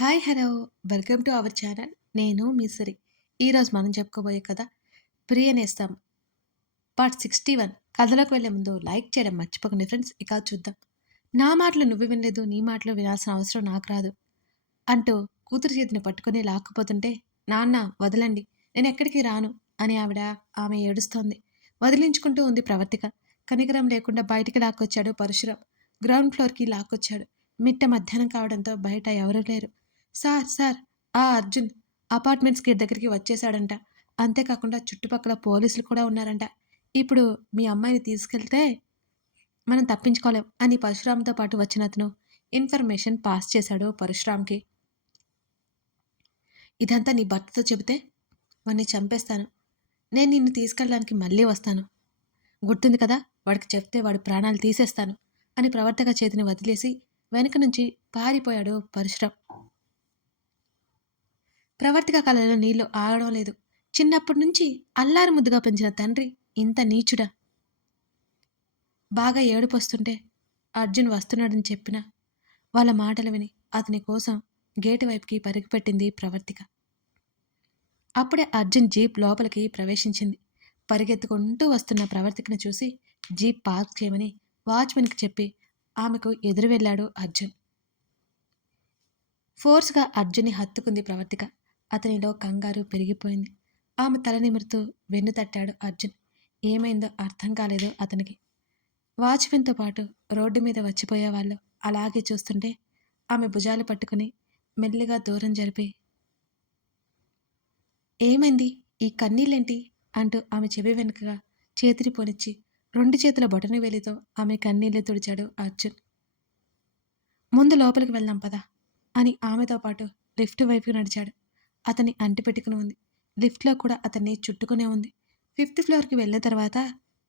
Hi hello! Welcome to our channel. నేను మీ సిరి. ఈరోజు మనం చెప్పుకోబోయే కథ 'ప్రియ నేస్తం' పార్ట్ 61. కథలోకి వెళ్ళే ముందు లైక్ చేయడం మర్చిపోకండి ఫ్రెండ్స్. ఇక చూద్దాం. నా మాటలు నువ్వు వినలేదు, నీ మాటలు వినాల్సిన అవసరం నాకు రాదు అంటూ కూతురు చేతిని పట్టుకొని లాక్కుపోతుంటే, నాన్న వదలండి, నేనెక్కడికి రాను అని ఆమె ఏడుస్తోంది. వదిలించుకుంటూ ఉంది ప్రవర్తిక. కనికరం లేకుండా బయటికి లాక్కొచ్చాడు పరశురాం. గ్రౌండ్ ఫ్లోర్‌కి లాక్కొచ్చాడు. మిట్ట మధ్యాహ్నం కావడంతో బయట ఎవరూ లేరు. సార్ సార్, ఆ అర్జున్ అపార్ట్మెంట్స్ గేట్ దగ్గరికి వచ్చేసాడంట. అంతేకాకుండా చుట్టుపక్కల పోలీసులు కూడా ఉన్నారంట. ఇప్పుడు మీ అమ్మాయిని తీసుకెళ్తే మనం తప్పించుకోలేం అని పరశురామ్‌తో పాటు వచ్చినతను ఇన్ఫర్మేషన్ పాస్ చేశాడు పరశురామ్‌కి. ఇదంతా నీ భర్తతో చెబితే వాడిని చంపేస్తాను. నేను నిన్ను తీసుకెళ్ళడానికి మళ్ళీ వస్తాను. గుర్తుంది కదా! వాడికి చెప్తే వాడి ప్రాణాలు తీసేస్తాను అని ప్రవర్తక చేతిని వదిలేసి వెనక నుంచి పారిపోయాడు పరశురాం. ప్రవర్తిక కళ్ళలో నీళ్లు ఆగడం లేదు. చిన్నప్పటి నుంచి అల్లారు ముద్దుగా పెంచిన తండ్రి ఇంత నీచుడా? బాగా ఏడుపొస్తుంటే అర్జున్ వస్తున్నాడని చెప్పినా వాళ్ళ మాటలు విని అతని కోసం గేటు వైపుకి పరుగుపెట్టింది ప్రవర్తిక. అప్పుడే అర్జున్ జీప్ లోపలికి ప్రవేశించింది. పరిగెత్తుకుంటూ వస్తున్న ప్రవర్తికను చూసి జీప్ పార్క్ చేయమని వాచ్మెన్కి చెప్పి ఆమెకు ఎదురు వెళ్ళాడు అర్జున్. ఫోర్స్‌గా అర్జున్‌ని హత్తుకుంది ప్రవర్తిక. అతనిలో కంగారు పెరిగిపోయింది. ఆమె తల నిమురుతూ వెన్ను తట్టాడు అర్జున్. ఏమైందో అర్థం కాలేదు అతనికి. వాచ్‌మెన్‌తో పాటు రోడ్డు మీద వచ్చిపోయేవాళ్ళు అలాగే చూస్తుంటే ఆమె భుజాలు పట్టుకుని మెల్లిగా దూరం జరిపి, "ఏమైంది? ఈ కన్నీళ్ళేంటి?" అంటూ ఆమె చెవి వెనుకగా చేతిని పోనిచ్చి 2 చేతుల బొటనవేలితో ఆమె కన్నీళ్లు తుడిచాడు అర్జున్. "ముందు లోపలికి వెళ్దాం పద" అని ఆమెతో పాటు లిఫ్ట్ వైపుకి నడిచాడు. అతన్ని అంటిపెట్టుకుని ఉంది. లిఫ్ట్‌లో కూడా అతన్ని చుట్టుకునే ఉంది. 5థ్ ఫ్లోర్‌కి వెళ్ళిన తర్వాత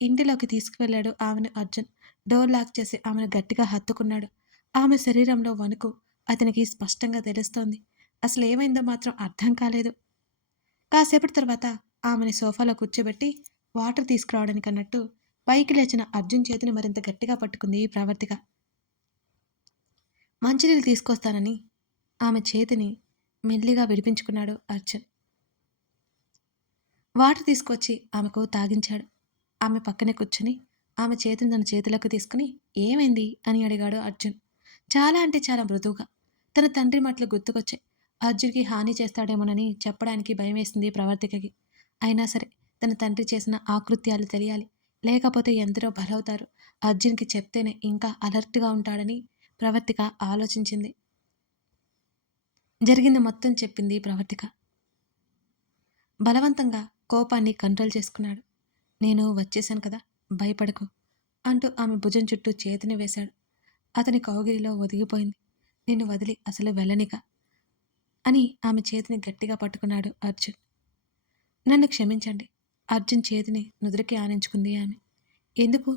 ఇంటిలోకి తీసుకువెళ్ళాడు ఆమెను అర్జున్. డోర్ లాక్ చేసి ఆమెను గట్టిగా హత్తుకున్నాడు. ఆమె శరీరంలో వణుకు అతనికి స్పష్టంగా తెలుస్తోంది. అసలేమైందో మాత్రం అర్థం కాలేదు. కాసేపటి తర్వాత ఆమెని సోఫాలో కూర్చోబెట్టి వాటర్ తీసుకురావడానికన్నట్టు పైకి లేచిన అర్జున్ చేతిని మరింత గట్టిగా పట్టుకుంది ప్రవర్తిక. మంచినీళ్ళు తీసుకొస్తానని ఆమె చేతిని మెల్లిగా విడిపించుకున్నాడు అర్జున్. వాటర్ తీసుకొచ్చి ఆమెకు తాగించాడు. ఆమె పక్కనే కూర్చుని ఆమె చేతిని తన చేతిలోకి తీసుకుని ఏమైంది అని అడిగాడు అర్జున్. చాలా అంటే చాలా మృదువుగా. తన తండ్రి మాటలు గుర్తుకొచ్చాయి. అర్జున్‌కి హాని చేస్తాడేమోనని చెప్పడానికి భయమేసింది ప్రవర్తికకి. అయినా సరే తన తండ్రి చేసిన ఆకృత్యాలు తెలియాలి. లేకపోతే ఎందరో బలవుతారు. అర్జున్‌కి చెప్తేనే ఇంకా అలర్ట్‌గా ఉంటాడని ప్రవర్తిక ఆలోచించింది. జరిగింది మొత్తం చెప్పింది ప్రవర్తిక. బలవంతంగా కోపాన్ని కంట్రోల్ చేసుకున్నాడు. నేను వచ్చేశాను కదా, భయపడకు అంటూ ఆమె భుజం చుట్టూ చేతిని వేశాడు. అతని కౌగిలిలో ఒదిగిపోయింది. నిన్ను వదిలి అసలు వెళ్ళనిక అని ఆమె చేతిని గట్టిగా పట్టుకున్నాడు అర్జున్. నన్ను క్షమించండి. అర్జున్ చేతిని నుదురికి ఆనించుకుంది ఆమె. ఎందుకు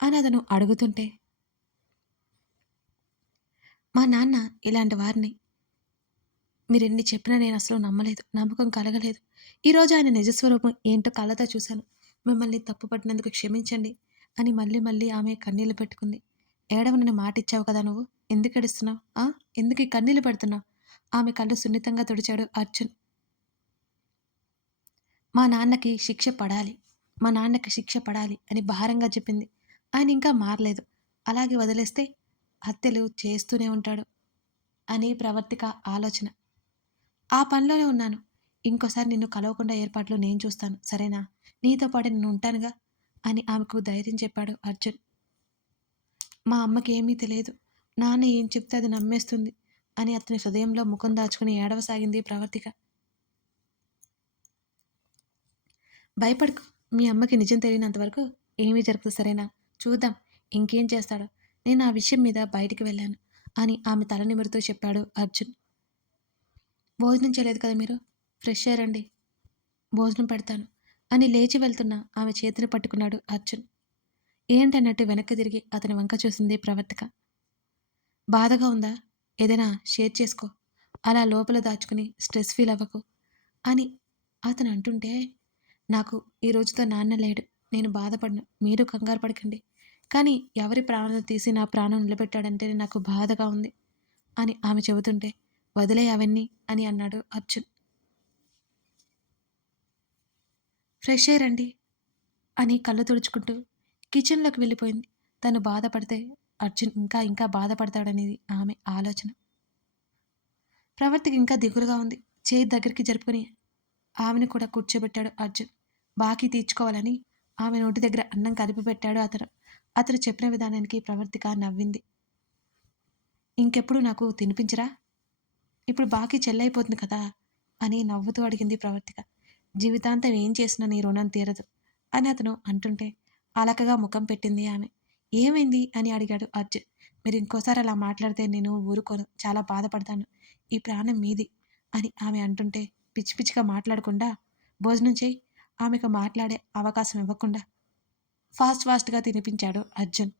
అని అతను అడుగుతుంటే, మా నాన్న ఇలాంటి వారిని మీరెన్ని చెప్పినా నేనసలు నమ్మలేదు. నమ్మకం కలగలేదు. ఈరోజు ఆయన నిజస్వరూపం ఏంటో కళ్ళతో చూశాను. మిమ్మల్ని తప్పు పట్టినందుకు క్షమించండి అని మళ్ళీ మళ్ళీ ఆమె కన్నీళ్లు పెట్టుకుంది. ఏడవనని మాటిచ్చావు కదా నువ్వు. ఎందుకేడుస్తున్నావు? ఆ? ఎందుకు ఈ కన్నీళ్లు పెడుతున్నావు? ఆమె కళ్ళు సున్నితంగా తుడిచాడు అర్జున్. మా నాన్నకి శిక్ష పడాలి. మా నాన్నకి శిక్ష పడాలి అని భారంగా చెప్పింది. ఆయన ఇంకా మారలేదు. అలాగే వదిలేస్తే హత్యలు చేస్తూనే ఉంటాడు అని ప్రవర్తిక ఆలోచన. ఆ పనిలోనే ఉన్నాను. ఇంకోసారి నిన్ను కలవకుండా ఏర్పాట్లు నేను చూస్తాను. సరేనా? నీతో పాటు నేను ఉంటానుగా అని ఆమెకు ధైర్యం చెప్పాడు అర్జున్. మా అమ్మకి ఏమీ తెలియదు. నాన్న ఏం చెప్తే అది నమ్మేస్తుంది అని అతని హృదయంలో ముఖం దాచుకుని ఏడవసాగింది ప్రవర్తిక. భయపడకు. మీ అమ్మకి నిజం తెలియనంత వరకు ఏమీ జరగదు సరేనా? చూద్దాం ఇంకేం చేస్తాడో. నేను ఆ విషయం మీద బయటికి వెళ్ళాను అని ఆమె తల నిమురుతూ చెప్పాడు అర్జున్. భోజనం చేయలేదు కదా మీరు? ఫ్రెష్ అయ్యారండి. భోజనం పెడతాను అని లేచి వెళ్తున్న ఆమె చేతిని పట్టుకున్నాడు అర్జున్. ఏంటన్నట్టు వెనక్కి తిరిగి అతని వంక చూసింది ప్రవర్తిక. బాధగా ఉందా? ఏదైనా షేర్ చేసుకో. అలా లోపల దాచుకుని స్ట్రెస్ ఫీల్ అవ్వకు అని అతను అంటుంటే, నాకు ఈ రోజుతో నాన్న లేడు. నేను బాధపడను. మీరు కంగారు పడకండి. కానీ ఎవరి ప్రాణాలు తీసి నా ప్రాణం నిలబెట్టాడంటేనే నాకు బాధగా ఉంది అని ఆమె చెబుతుంటే వదిలేయ్ అవన్నీ అని అన్నాడు అర్జున్. ఫ్రెష్ అయ్యి రండి అని కళ్ళు తుడుచుకుంటూ కిచెన్‌లోకి వెళ్ళిపోయింది. తను బాధపడితే అర్జున్ ఇంకా ఇంకా బాధపడతాడనేది ఆమె ఆలోచన. ప్రవర్తికి ఇంకా దిగులుగా ఉంది. చేయి దగ్గరికి జరుపుకొని ఆమెను కూడా కూర్చోబెట్టాడు అర్జున్. బాకీ తీర్చుకోవాలని ఆమె నోటి దగ్గర అన్నం కలిపి పెట్టాడు అతను. అతను చెప్పిన విధానానికి ప్రవర్తిక నవ్వింది. ఇంకెప్పుడు నాకు తినిపించరా? ఇప్పుడు బాకీ చెల్లయిపోతుంది కదా! అని నవ్వుతూ అడిగింది ప్రవర్తిక. జీవితాంతం ఏం చేసినా నీ రుణం తీరదు అని అతను అంటుంటే అలకగా ముఖం పెట్టింది ఆమె. ఏమైంది అని అడిగాడు అర్జున్. మీరు ఇంకోసారి అలా మాట్లాడితే నేను ఊరుకోను. చాలా బాధపడతాను. ఈ ప్రాణం మీది అని ఆమె అంటుంటే పిచ్చి పిచ్చిగా మాట్లాడకుండా భోజనం చేయి ఆమెకు మాట్లాడే అవకాశం ఇవ్వకుండా ఫాస్ట్‌గా తినిపించాడు అర్జున్.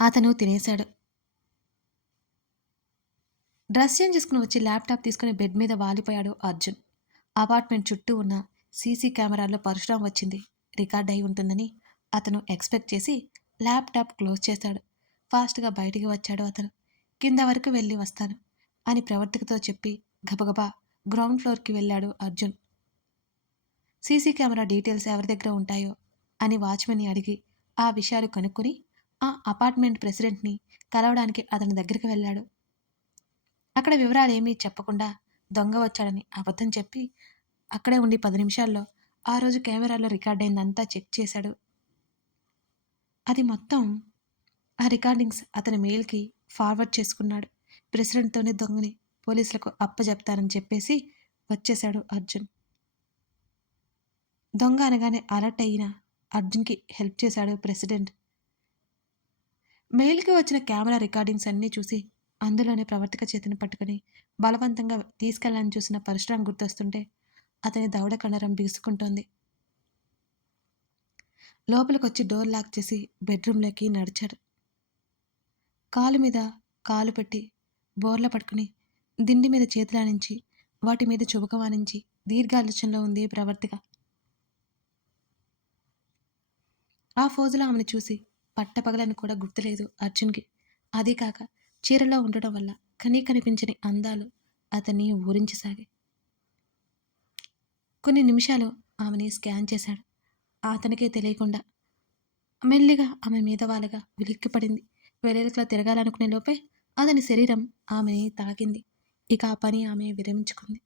అతను తినేశాడు. డ్రెస్ చేంజ్ చేసుకుని వచ్చి ల్యాప్‌టాప్ తీసుకొని బెడ్ మీద వాలిపోయాడు అర్జున్. అపార్ట్‌మెంట్ చుట్టూ ఉన్న సీసీ కెమెరాల్లో పరశురాం వచ్చింది రికార్డ్ అయి ఉంటుందని అతను ఎక్స్‌పెక్ట్ చేసి ల్యాప్‌టాప్ క్లోజ్ చేశాడు. ఫాస్ట్‌గా బయటికి వచ్చాడు అతను. కింద వరకు వెళ్ళి వస్తాను అని ప్రవర్తికతో చెప్పి గబగబా గ్రౌండ్ ఫ్లోర్‌కి వెళ్ళాడు అర్జున్. సీసీ కెమెరా డీటెయిల్స్ ఎవరి దగ్గర ఉంటాయో అని వాచ్‌మెన్‌ని అడిగి ఆ విషయాలు కనుక్కొని ఆ అపార్ట్‌మెంట్ ప్రెసిడెంట్‌ని కలవడానికి అతని దగ్గరికి వెళ్ళాడు. అక్కడ వివరాలేమీ చెప్పకుండా దొంగ వచ్చాడని అబద్ధం చెప్పి అక్కడే ఉండి 10 నిమిషాల్లో ఆ రోజు కెమెరాలో రికార్డ్ అయిందంతా చెక్ చేశాడు. అది మొత్తం ఆ రికార్డింగ్స్ అతని మెయిల్‌కి ఫార్వర్డ్ చేసుకున్నాడు. ప్రెసిడెంట్‌తోనే దొంగని పోలీసులకు అప్పజెప్తానని చెప్పేసి వచ్చేశాడు అర్జున్. దొంగ అనగానే అలర్ట్ అయిన అర్జున్‌కి హెల్ప్ చేశాడు ప్రెసిడెంట్. మెయిల్‌కి వచ్చిన కెమెరా రికార్డింగ్స్ అన్నీ చూసి అందులోనే ప్రవర్తిక చేతిని పట్టుకొని బలవంతంగా తీసుకెళ్లాలని చూసిన పరశురాం గుర్తొస్తుంటే అతని దవడ కండరం బిగుసుకుంటోంది. లోపలికొచ్చి డోర్ లాక్ చేసి బెడ్‌రూమ్‌లోకి నడిచాడు. కాలు మీద కాలు పెట్టి బోర్ల పడుకుని దిండి మీద చేతులానించి వాటి మీద చుబుకమానించి దీర్ఘాలోచనలో ఉంది ప్రవర్తిక. ఆ ఫోజులో ఆమెను చూసి పట్టపగలని కూడా గుర్తులేదు అర్జున్‌కి. అదీ కాక చీరలో ఉండటం వల్ల కనిపించని అందాలు అతన్ని ఊరించసాగాయి. కొన్ని నిమిషాలు ఆమెని స్కాన్ చేశాడు. అతనికే తెలియకుండా మెల్లిగా ఆమె మీద వాలగా ఉలిక్కిపడింది. వెల్లెలికలా తిరగాలనుకునే లోపే అతని శరీరం ఆమెని తాకింది. ఇక ఆ పని ఆమె విరమించుకుంది.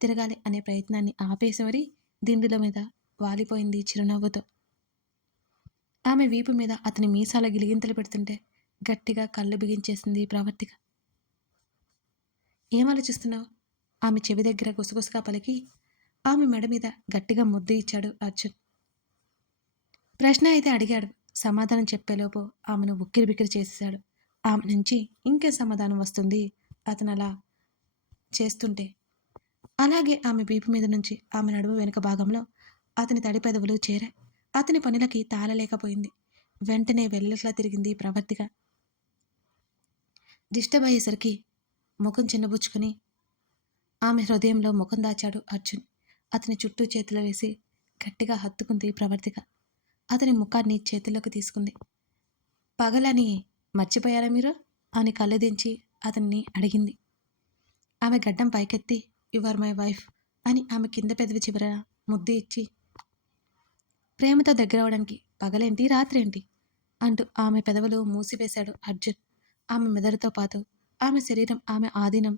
తిరగాలి అనే ప్రయత్నాన్ని ఆపేసి మరీ దిండుల మీద వాలిపోయింది చిరునవ్వుతో. ఆమె వీపు మీద అతని మీసాల గిలిగింతలు పెడుతుంటే గట్టిగా కళ్ళు బిగించేసింది ప్రవర్తిక. ఏం ఆలోచిస్తున్నావు? ఆమె చెవి దగ్గర గుసగుసగా పలికి ఆమె మెడ మీద గట్టిగా ముద్దు ఇచ్చాడు అర్జున్. ప్రశ్న అయితే అడిగాడు. సమాధానం చెప్పేలోపు ఆమెను ఉక్కిరిబిక్కిరి చేసేశాడు. ఆమె నుంచి ఇంకే సమాధానం వస్తుంది అతను అలా చేస్తుంటే. అలాగే ఆమె వీపు మీద నుంచి ఆమె నడుము వెనుక భాగంలో అతని తడి పెదవులు చేరాయి. అతని పనులకి తాళలేకపోయింది. వెంటనే వెల్లట్లా తిరిగింది ప్రవర్తిక. డిస్టర్బ్ అయ్యేసరికి ముఖం చిన్నబుచ్చుకొని ఆమె హృదయంలో ముఖం దాచాడు అర్జున్. అతని చుట్టూ చేతులు వేసి గట్టిగా హత్తుకుంది ప్రవర్తిక. అతని ముఖాన్ని చేతుల్లోకి తీసుకుంది. పగలని మర్చిపోయారా మీరు అని కళ్ళు దించి అతన్ని అడిగింది. ఆమె గడ్డం పైకెత్తి యు ఆర్ మై వైఫ్ అని ఆమె కింద పెదవి చివర ముద్దు ఇచ్చి ప్రేమతో దగ్గరవడానికి పగలేంటి రాత్రేంటి అంటూ ఆమె పెదవులు మూసివేశాడు అర్జున్. ఆమె మెదడుతో పాటు ఆమె శరీరం ఆమె ఆధీనం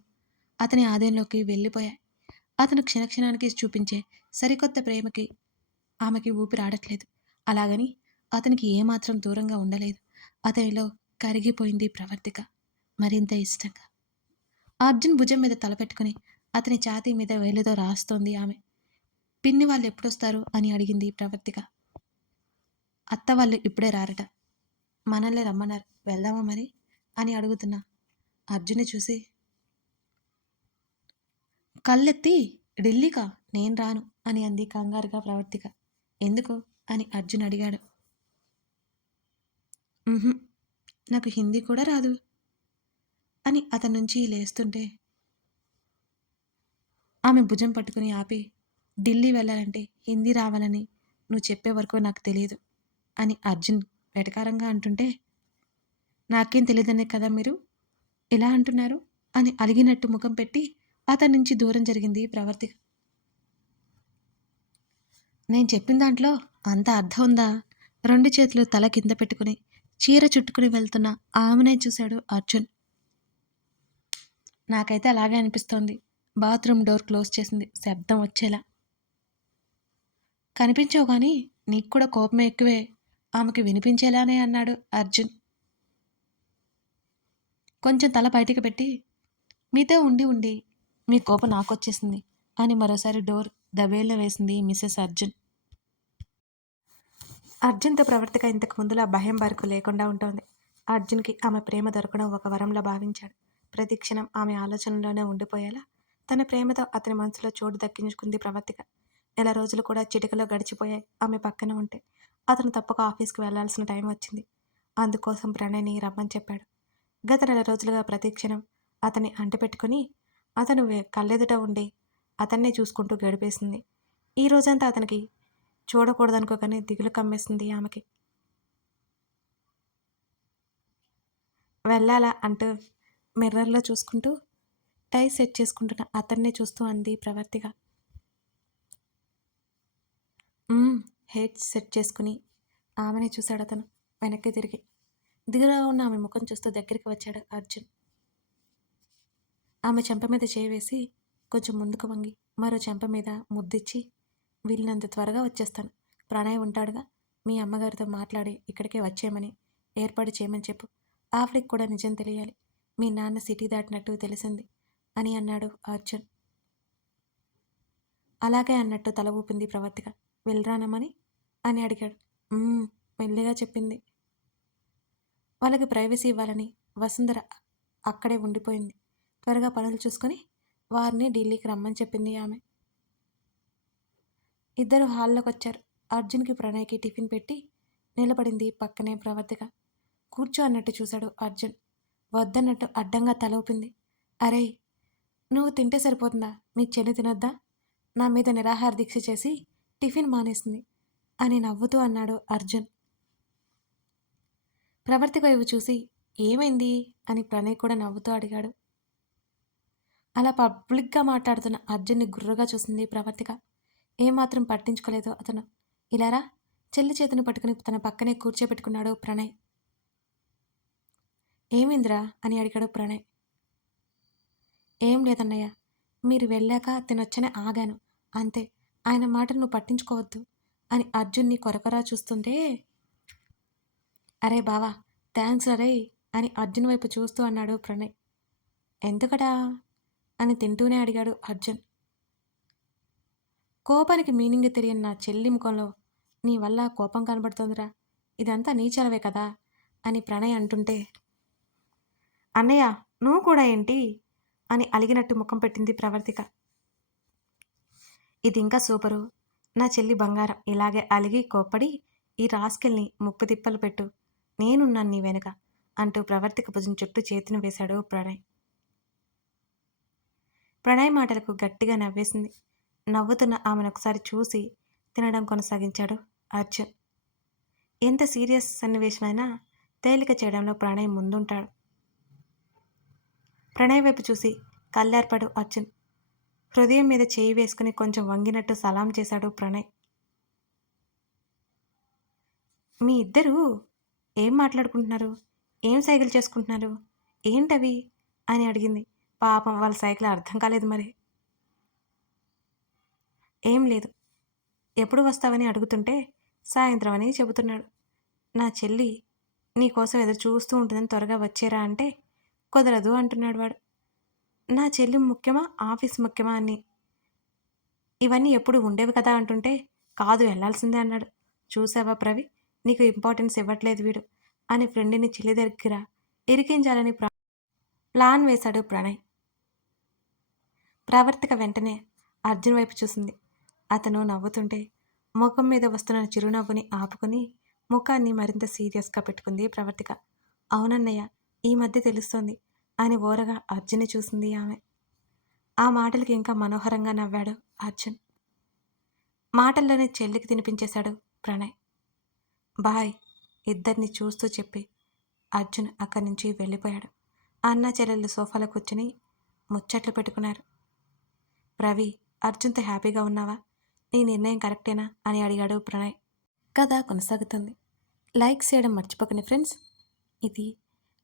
అతని ఆధీనంలోకి వెళ్ళిపోయాయి. అతను క్షణక్షణానికి చూపించే సరికొత్త ప్రేమకి ఆమెకి ఊపిరాడట్లేదు. అలాగని అతనికి ఏమాత్రం దూరంగా ఉండలేదు. అతనిలో కరిగిపోయింది ప్రవర్తిక మరింత ఇష్టంగా. అర్జున్ భుజం మీద తలపెట్టుకుని అతని ఛాతీ మీద వేలితో రాస్తోంది ఆమె. పిన్ని వాళ్ళు ఎప్పుడొస్తారు అని అడిగింది ప్రవర్తిక. అత్త వాళ్ళు ఇప్పుడే రారట. మనల్ని రమ్మన్నారు వెళ్దామా మరి అని అడుగుతున్నా అర్జున్ని చూసి కళ్ళెత్తి ఢిల్లీకా నేను రాను అని అంది కంగారుగా ప్రవర్తిక. ఎందుకు అని అర్జున్ అడిగాడు. ఉహుం, నాకు హిందీ కూడా రాదు అని అతని నుంచి లేస్తుంటే ఆమె భుజం పట్టుకుని ఆపి ఢిల్లీ వెళ్ళాలంటే హిందీ రావాలని నువ్వు చెప్పే వరకు నాకు తెలియదు అని అర్జున్ వెటకారంగా అంటుంటే నాకేం తెలియదనే కదా మీరు ఇలా అంటున్నారు అని అలిగినట్టు ముఖం పెట్టి అతని నుంచి దూరం జరిగింది ప్రవర్తిక. నేను చెప్పిన దాంట్లో అంత అర్థం ఉందా? 2 చేతులు తల కింద పెట్టుకుని చీర చుట్టుకుని వెళ్తున్న ఆమెనే చూశాడు అర్జున్. నాకైతే అలాగే అనిపిస్తోంది. బాత్రూమ్ డోర్ క్లోజ్ చేసింది శబ్దం వచ్చేలా. కనిపించావు గాని నీకు కూడా కోపమే ఎక్కువే. ఆమెకి వినిపించేలానే అన్నాడు అర్జున్. కొంచెం తల బయటికి పెట్టి మీతో ఉండి ఉండి మీ కోపం నాకొచ్చేసింది అని మరోసారి డోర్ దబేళ్ళ వేసింది మిసెస్ అర్జున్. అర్జున్తో ప్రవర్తిక ఇంతకు ముందులా భయం బరకు లేకుండా ఉంటుంది. అర్జున్కి ఆమె ప్రేమ దొరకడం ఒక వరంలా భావించాడు. ప్రతి క్షణం ఆమె ఆలోచనలోనే ఉండిపోయేలా తన ప్రేమతో అతని మనసులో చోటు దక్కించుకుంది ప్రవర్తిక. నెల రోజులు కూడా చిటికలో గడిచిపోయాయి ఆమె పక్కన ఉంటే. అతను తప్పక ఆఫీస్కి వెళ్లాల్సిన టైం వచ్చింది. అందుకోసం ప్రణయ్ని రమ్మని చెప్పాడు. గత నెల రోజులుగా ప్రతి క్షణం అతన్ని అంటిపెట్టుకుని అతను కళ్ళెదుట ఉండి అతన్నే చూసుకుంటూ గడిపేసింది. ఈ రోజంతా అతనికి చూడకూడదనుకోగానే దిగులు కమ్మేసింది ఆమెకి. వెళ్ళాలా అంటూ మిర్రర్లో చూసుకుంటూ టై సెట్ చేసుకుంటున్న అతన్నే చూస్తూ అంది ప్రవర్తిక. హెడ్ సెట్ చేసుకుని ఆమెనే చూశాడు అతను వెనక్కి తిరిగి. దిగులో ఉన్న ఆమె ముఖం చూస్తూ దగ్గరికి వచ్చాడు అర్జున్. ఆమె చెంప మీద చేయి వేసి కొంచెం ముందుకు వంగి మరో చెంప మీద ముద్దిచ్చి వీళ్ళనంత త్వరగా వచ్చేస్తాను. ప్రణయ్ ఉంటాడుగా, మీ అమ్మగారితో మాట్లాడి ఇక్కడికే వచ్చేయమని ఏర్పాటు చేయమని చెప్పు. ఆవిడికి కూడా నిజం తెలియాలి. మీ నాన్న సిటీ దాటినట్టు తెలిసింది అని అన్నాడు అర్జున్. అలాగే అన్నట్టు తల ఊపింది ప్రవర్తిక. వెళ్ళరానమని అని అడిగాడు. మెల్లిగా చెప్పింది. వాళ్ళకి ప్రైవసీ ఇవ్వాలని వసుంధర అక్కడే ఉండిపోయింది. త్వరగా పనులు చూసుకొని వారిని ఢిల్లీకి రమ్మని చెప్పింది ఆమె. ఇద్దరు హాల్లోకి వచ్చారు. అర్జున్కి ప్రణయ్కి టిఫిన్ పెట్టి నిలబడింది పక్కనే ప్రవర్తిక. కూర్చో అన్నట్టు చూశాడు అర్జున్. వద్దన్నట్టు అడ్డంగా తల ఊపింది. అరే, నువ్వు తింటే సరిపోతుందా? మీ చెల్లి తినొద్దా? నా మీద నిరాహార దీక్ష చేసి టిఫిన్ మానేసింది అని నవ్వుతూ అన్నాడు అర్జున్. ప్రవర్తిక వైపు చూసి ఏమైంది అని ప్రణయ్ కూడా నవ్వుతూ అడిగాడు. అలా పబ్లిక్గా మాట్లాడుతున్న అర్జున్ని గుర్రుగా చూసింది ప్రవర్తిక. ఏమాత్రం పట్టించుకోలేదు అతను. ఇలారా చెల్లి చేతిని పట్టుకుని తన పక్కనే కూర్చోబెట్టుకున్నాడు ప్రణయ్. ఏమిందిరా అని అడిగాడు ప్రణయ్. ఏం లేదన్నయ్య, మీరు వెళ్ళాక తినొచ్చనే ఆగాను అంతే. ఆయన మాటను నువ్వు పట్టించుకోవద్దు అని అర్జున్ని కొరకొరా చూస్తుంటే, అరే బావా థ్యాంక్స్ అరే అని అర్జున్ వైపు చూస్తూ అన్నాడు ప్రణయ్. ఎందుకడా అని తింటూనే అడిగాడు అర్జున్. కోపానికి మీనింగ్ తెలియని నా చెల్లి ముఖంలో నీ వల్ల కోపం కనబడుతోందిరా. ఇదంతా నీ చలవే కదా అని ప్రణయ్ అంటుంటే, అన్నయ్య నువ్వు కూడా ఏంటి అని అలిగినట్టు ముఖం పెట్టింది ప్రవర్తిక. ఇది ఇంకా సూపరు. నా చెల్లి బంగారం. ఇలాగే అలిగి కోప్పడి ఈ రాస్కెల్ని ముప్పు తిప్పలు పెట్టు. నేనున్నాను నీ వెనుక అంటూ ప్రవర్తిక భుజం చుట్టూ చేతిని వేశాడు ప్రణయ్. ప్రణయ్ మాటలకు గట్టిగా నవ్వేసింది. నవ్వుతున్న ఆమెను ఒకసారి చూసి తినడం కొనసాగించాడు అర్జున్. ఎంత సీరియస్ సన్నివేశమైనా తేలిక చేయడంలో ప్రణయ్ ముందుంటాడు. ప్రణయ్ వైపు చూసి కళ్ళేర్పాడు అర్జున్. హృదయం మీద చేయి వేసుకుని కొంచెం వంగినట్టు సలాం చేశాడు ప్రణయ్. మీ ఇద్దరూ ఏం మాట్లాడుకుంటున్నారు? ఏం సైకిల్ చేసుకుంటున్నారు? ఏంటవి అని అడిగింది. పాపం వాళ్ళ సైకిల్ అర్థం కాలేదు మరి. ఏం లేదు, ఎప్పుడు వస్తావని అడుగుతుంటే సాయంత్రం అని చెబుతున్నాడు. నా చెల్లి నీకోసం ఎదురు చూస్తూ ఉంటుందని త్వరగా వచ్చేరా అంటే కుదరదు అంటున్నాడు వాడు. నా చెల్లి ముఖ్యమా ఆఫీస్ ముఖ్యమా అని ఇవన్నీ ఎప్పుడు ఉండేవి కదా అంటుంటే కాదు వెళ్ళాల్సిందే అన్నాడు. చూసావా ప్రవి, నీకు ఇంపార్టెన్స్ ఇవ్వట్లేదు వీడు అని ఫ్రెండ్ని చెల్లి దగ్గర ఇరికించాలని ప్లాన్ వేశాడు ప్రణయ్. ప్రవర్తిక వెంటనే అర్జున్ వైపు చూసింది. అతను నవ్వుతుంటే ముఖం మీద వస్తున్న చిరునవ్వుని ఆపుకొని ముఖాన్ని మరింత సీరియస్గా పెట్టుకుంది ప్రవర్తిక. అవునన్నయ్య, ఈ మధ్య తెలుస్తోంది అని ఓరగా అర్జున్ని చూసింది ఆమె. ఆ మాటలకి ఇంకా మనోహరంగా నవ్వాడు అర్జున్. మాటల్లోనే చెల్లికి తినిపించేశాడు ప్రణయ్. బాయ్ ఇద్దరిని చూస్తూ చెప్పి అర్జున్ అక్కడి నుంచి వెళ్ళిపోయాడు. అన్న చెల్లెళ్ళు సోఫాలో కూర్చుని ముచ్చట్లు పెట్టుకున్నారు. రవి, అర్జున్తో హ్యాపీగా ఉన్నావా? నీ నిర్ణయం కరెక్టేనా అని అడిగాడు ప్రణయ్. కథ కొనసాగుతుంది. లైక్ చేయడం మర్చిపోకండి ఫ్రెండ్స్. ఇది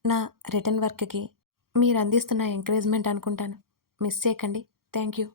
నా రిటర్న్ వర్క్కి మీరు అందిస్తున్న ఎంకరేజ్మెంట్ అనుకుంటాను. మిస్ చేయకండి. Thank you.